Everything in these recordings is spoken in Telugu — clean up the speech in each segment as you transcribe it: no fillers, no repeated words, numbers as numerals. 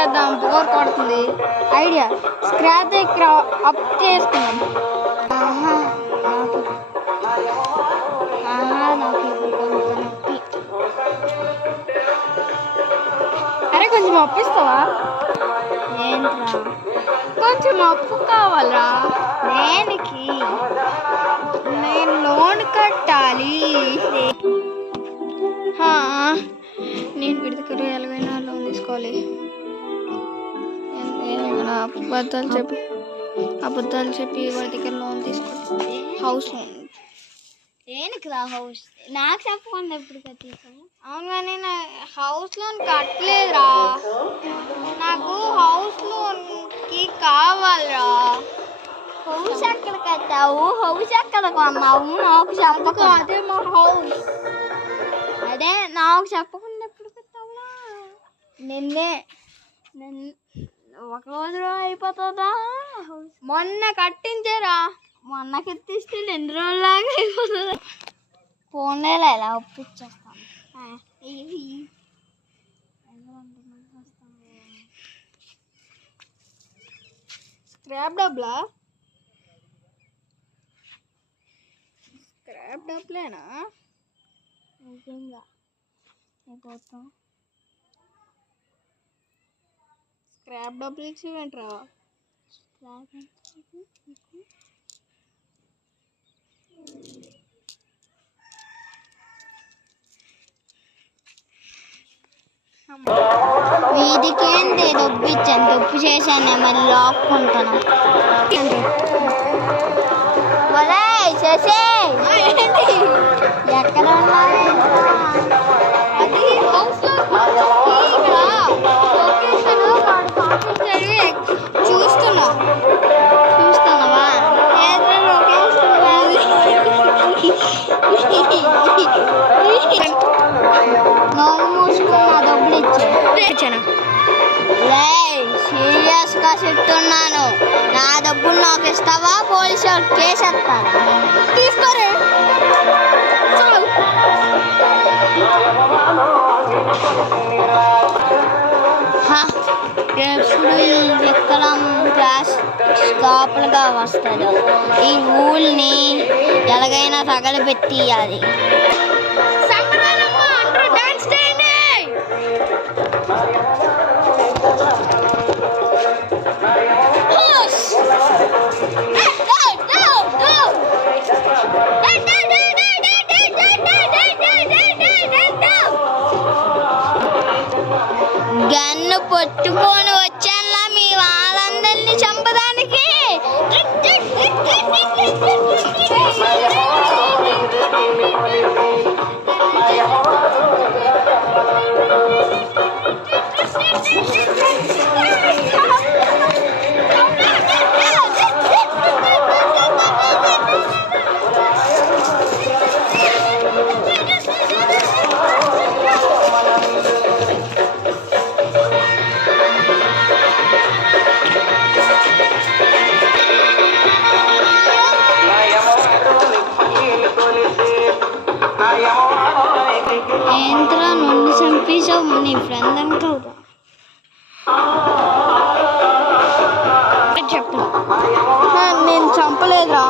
చేద్దాం, బోర్ కొడుతుంది. ఐడియా స్క్రాప్ దగ్గర అప్ చేసుకున్నాం. నాకు కొంత నొప్పి. అరే కొంచెం అప్పిస్తావా? ఏంట్రా కొంచెం అప్పు కావాలా? దేనికి? నేను లోన్ కట్టాలి. నేను వీడి దగ్గర ఎలాగైనా లోన్ తీసుకోవాలి. అబద్ధాలు చెప్పి వాడి దగ్గర లోన్ తీసుకోవాలి. House loan. దేనికి రా హౌస్? నాకు చెప్పకుండా ఎప్పుడు కట్టిస్తాను? అవును కానీ నా హౌస్ లోన్ కట్టలేదురా. నాకు హౌస్ లోన్కి కావాలరా. హౌస్ ఎక్కడ కట్టావు? హౌస్ ఎక్కడ కొన్నావు? నాకు చెప్పకు. అదే మా హౌస్. అదే నాకు చెప్పకుండా ఎప్పుడు కట్టావురా? నిన్నే ఒక రోజులో అయిపోతుందా? మొన్న కట్టించారా? మొన్న కట్టిస్తే 2 రోజులాగా అయిపోతుంది. ఫోన్లో ఇలా ఒప్పించేస్తాను. స్క్రాప్ డబ్బులా? స్క్రాప్ డబ్బులేనా? నిజంగా అయిపోతాం. స్క్రాప్ డబ్బులు ఇచ్చేవేంట్రా? వీడికేంటి డబ్బు ఇచ్చాను, డబ్బు చేశాను, మళ్ళీ లాక్కుంటాను. చేసే ఎక్కడ ఉన్నారు? అది చూస్తున్నావా? నోరు మూసుకున్నా డబ్బులు ఇచ్చాను. సీరియస్గా చెప్తున్నాను. నా డబ్బులు నాకు ఇస్తావా? పోలీసు వాళ్ళు కేసేస్తారా? తీసుకోరే. ఎప్పుడు ఈ విత్తనం క్లాస్ లోపలగా వస్తాడు. ఈ ఊళ్ళని ఎలాగైనా తగలబెట్టియాలి. గన్ను పట్టుకొని వచ్చాను మీ వాళ్ళందరినీ చంపడానికి. ఏంట్రా నన్ను చంపేశావు? నీ ఫ్రెండ్ అంటావురా. చెప్పు. నేను చంపలేదురా,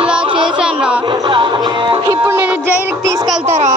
ఇలా చేశాను రా. ఇప్పుడు నేను జైలుకి తీసుకెళ్తారా?